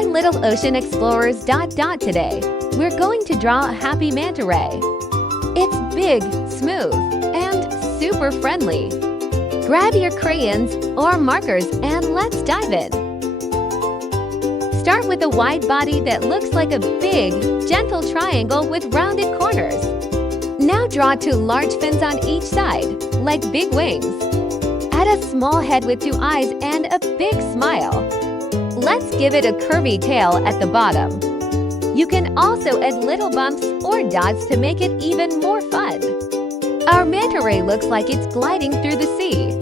Hi little ocean explorers. Today, we're going to draw a happy manta ray. It's big, smooth, and super friendly. Grab your crayons or markers and let's dive in. Start with a wide body that looks like a big, gentle triangle with rounded corners. Now draw two large fins on each side, like big wings. Add a small head with two eyes and a big smile. Let's give it a curvy tail at the bottom. You can also add little bumps or dots to make it even more fun. Our manta ray looks like it's gliding through the sea.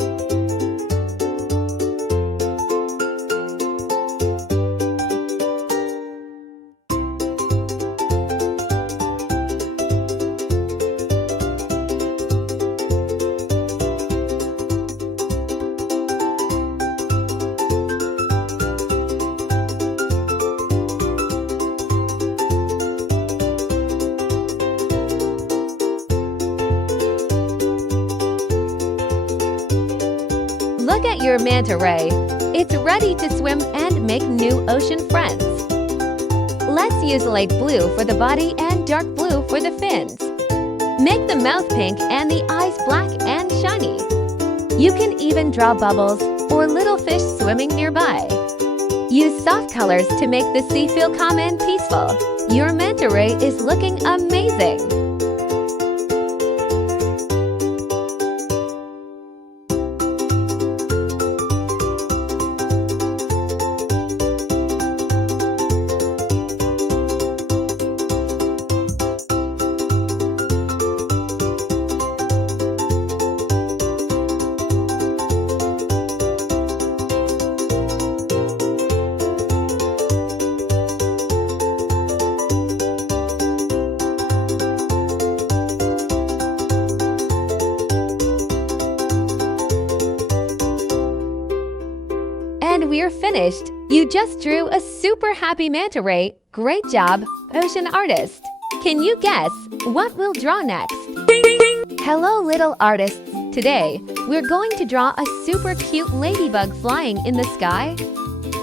Look at your manta ray. It's ready to swim and make new ocean friends. Let's use light blue for the body and dark blue for the fins. Make the mouth pink and the eyes black and shiny. You can even draw bubbles or little fish swimming nearby. Use soft colors to make the sea feel calm and peaceful. Your manta ray is looking amazing. And we're finished! You just drew a super happy manta ray. Great job, ocean artist! Can you guess what we'll draw next? Hello little artists! Today, we're going to draw a super cute ladybug flying in the sky.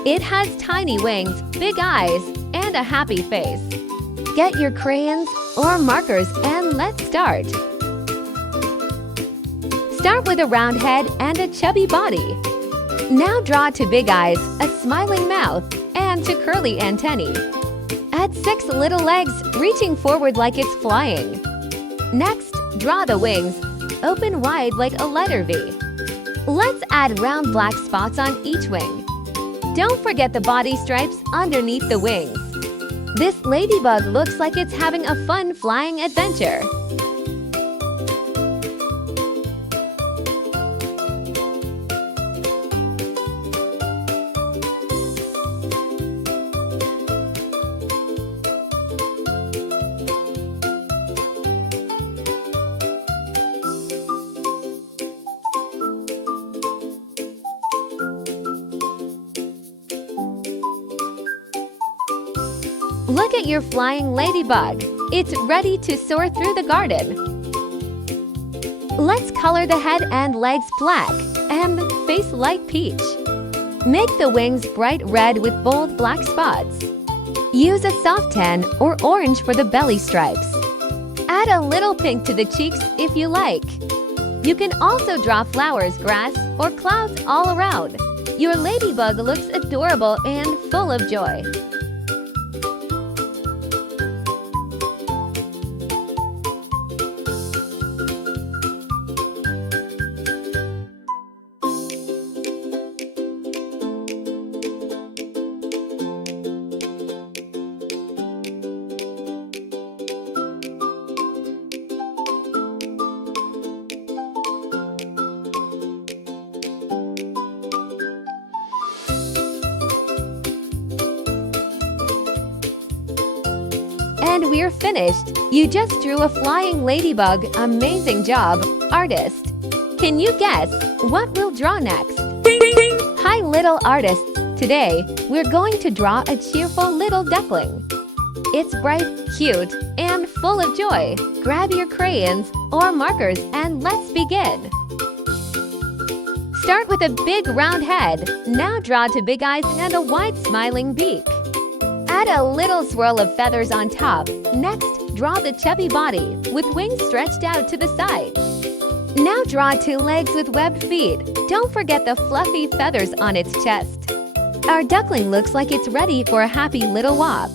It has tiny wings, big eyes, and a happy face. Get your crayons or markers and let's start! Start with a round head and a chubby body. Now draw two big eyes, a smiling mouth, and two curly antennae. Add 6 little legs reaching forward like it's flying. Next, draw the wings, open wide like a letter V. Let's add round black spots on each wing. Don't forget the body stripes underneath the wings. This ladybug looks like it's having a fun flying adventure. Look at your flying ladybug. It's ready to soar through the garden. Let's color the head and legs black and the face light peach. Make the wings bright red with bold black spots. Use a soft tan or orange for the belly stripes. Add a little pink to the cheeks if you like. You can also draw flowers, grass, or clouds all around. Your ladybug looks adorable and full of joy. And we're finished! You just drew a flying ladybug. Amazing job, artist! Can you guess what we'll draw next? Hi little artists! Today, we're going to draw a cheerful little duckling. It's bright, cute, and full of joy. Grab your crayons or markers and let's begin! Start with a big round head. Now draw two big eyes and a wide smiling beak. Add a little swirl of feathers on top. Next, draw the chubby body with wings stretched out to the side. Now draw 2 legs with webbed feet. Don't forget the fluffy feathers on its chest. Our duckling looks like it's ready for a happy little walk.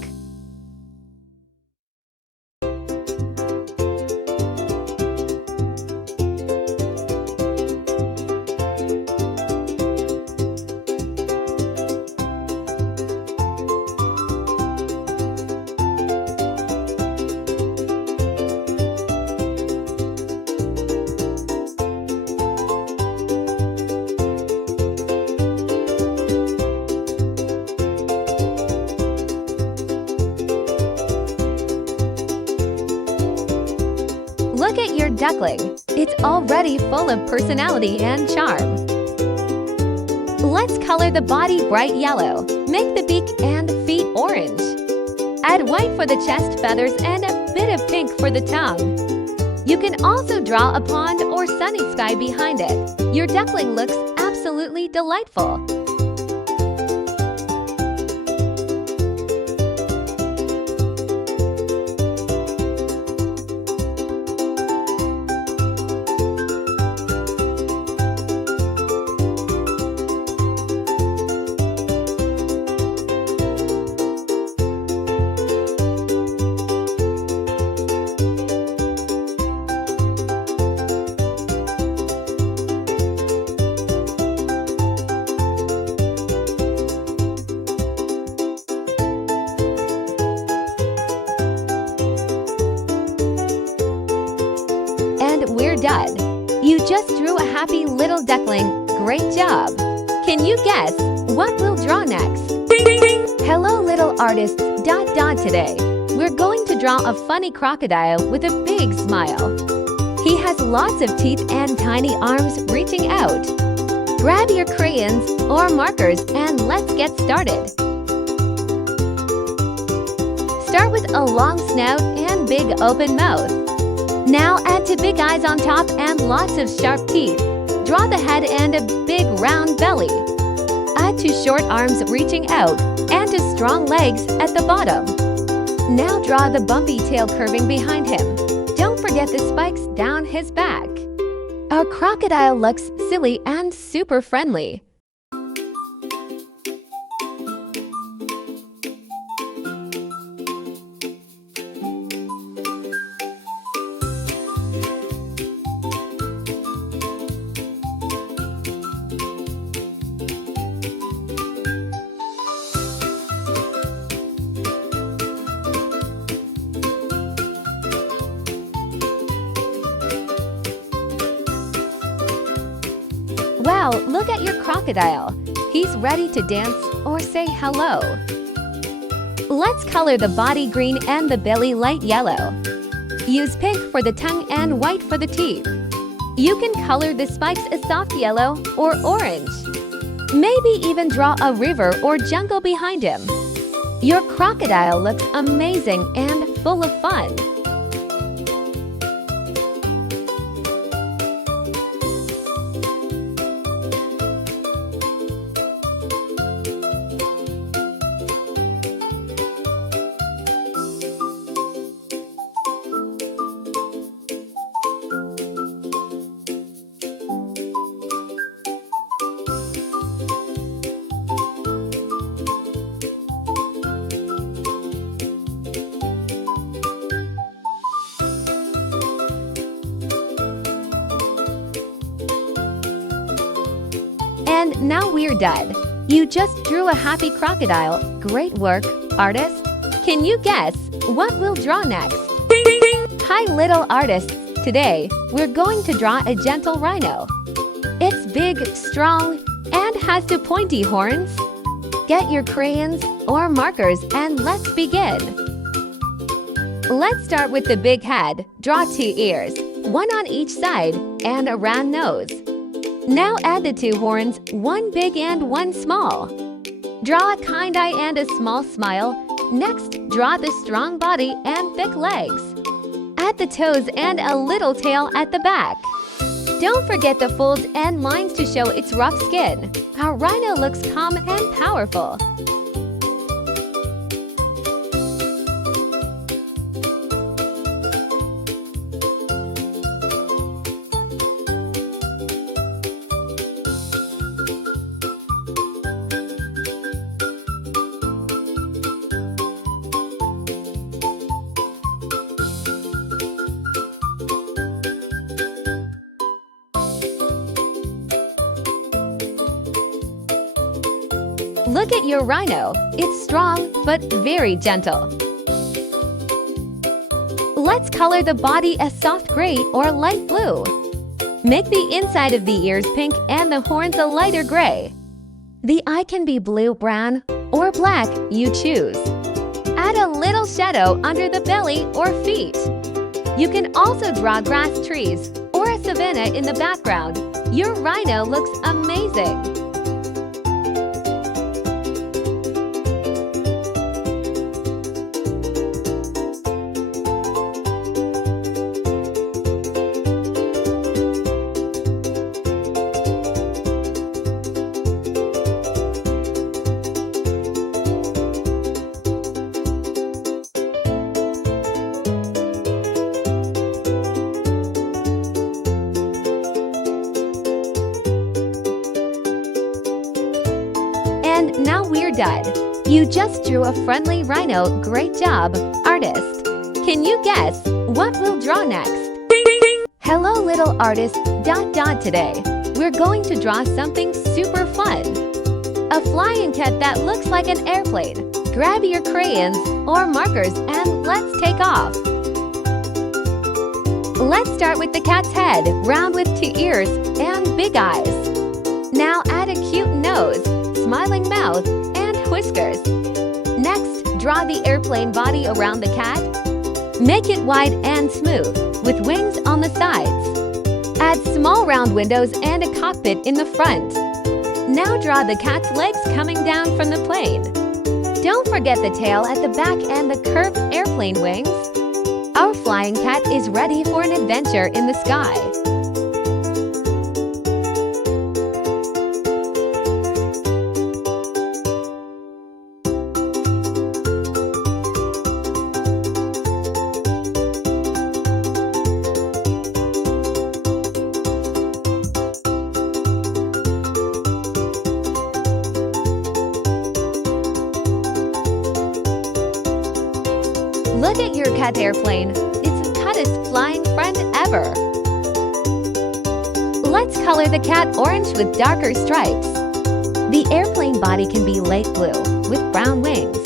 Look at your duckling. It's already full of personality and charm. Let's color the body bright yellow. Make the beak and feet orange. Add white for the chest feathers and a bit of pink for the tongue. You can also draw a pond or sunny sky behind it. Your duckling looks absolutely delightful. We're done. You just drew a happy little duckling. Great job! Can you guess what we'll draw next? Hello little artists. Today, we're going to draw a funny crocodile with a big smile. He has lots of teeth and tiny arms reaching out. Grab your crayons or markers and let's get started. Start with a long snout and big open mouth. Now add 2 big eyes on top and lots of sharp teeth. Draw the head and a big round belly. Add 2 short arms reaching out and 2 strong legs at the bottom. Now draw the bumpy tail curving behind him. Don't forget the spikes down his back. Our crocodile looks silly and super friendly. Wow, look at your crocodile. He's ready to dance or say hello. Let's color the body green and the belly light yellow. Use pink for the tongue and white for the teeth. You can color the spikes a soft yellow or orange. Maybe even draw a river or jungle behind him. Your crocodile looks amazing and full of fun. And now we're done. You just drew a happy crocodile. Great work, artist. Can you guess what we'll draw next? Hi, little artists. Today, we're going to draw a gentle rhino. It's big, strong, and has 2 pointy horns. Get your crayons or markers and let's begin. Let's start with the big head. Draw 2 ears, 1 on each side, and a round nose. Now add the 2 horns, 1 big and 1 small. Draw a kind eye and a small smile. Next, draw the strong body and thick legs. Add the toes and a little tail at the back. Don't forget the folds and lines to show its rough skin. Our rhino looks calm and powerful. Look at your rhino. It's strong but very gentle. Let's color the body a soft gray or light blue. Make the inside of the ears pink and the horns a lighter gray. The eye can be blue, brown, or black, you choose. Add a little shadow under the belly or feet. You can also draw grass, trees, or a savanna in the background. Your rhino looks amazing! And now we're done. You just drew a friendly rhino. Great job, artist! Can you guess what we'll draw next? Hello, little artist. Today, we're going to draw something super fun. A flying cat that looks like an airplane. Grab your crayons or markers and let's take off. Let's start with the cat's head, round with 2 ears and big eyes. Now add a cute nose, smiling mouth, and whiskers. Next, draw the airplane body around the cat. Make it wide and smooth, with wings on the sides. Add small round windows and a cockpit in the front. Now draw the cat's legs coming down from the plane. Don't forget the tail at the back and the curved airplane wings. Our flying cat is ready for an adventure in the sky. Look at your cat airplane. It's the cutest flying friend ever. Let's color the cat orange with darker stripes. The airplane body can be light blue with brown wings.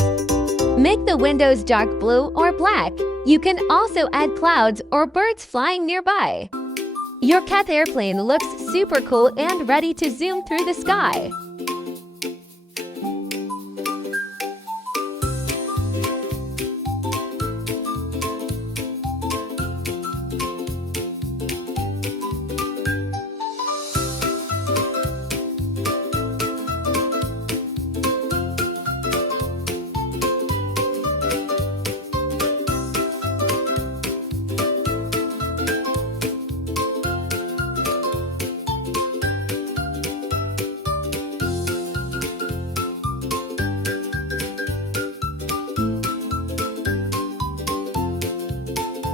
Make the windows dark blue or black. You can also add clouds or birds flying nearby. Your cat airplane looks super cool and ready to zoom through the sky.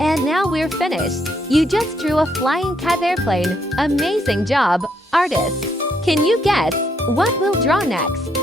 And now we're finished. You just drew a flying cat airplane. Amazing job, artists! Can you guess what we'll draw next?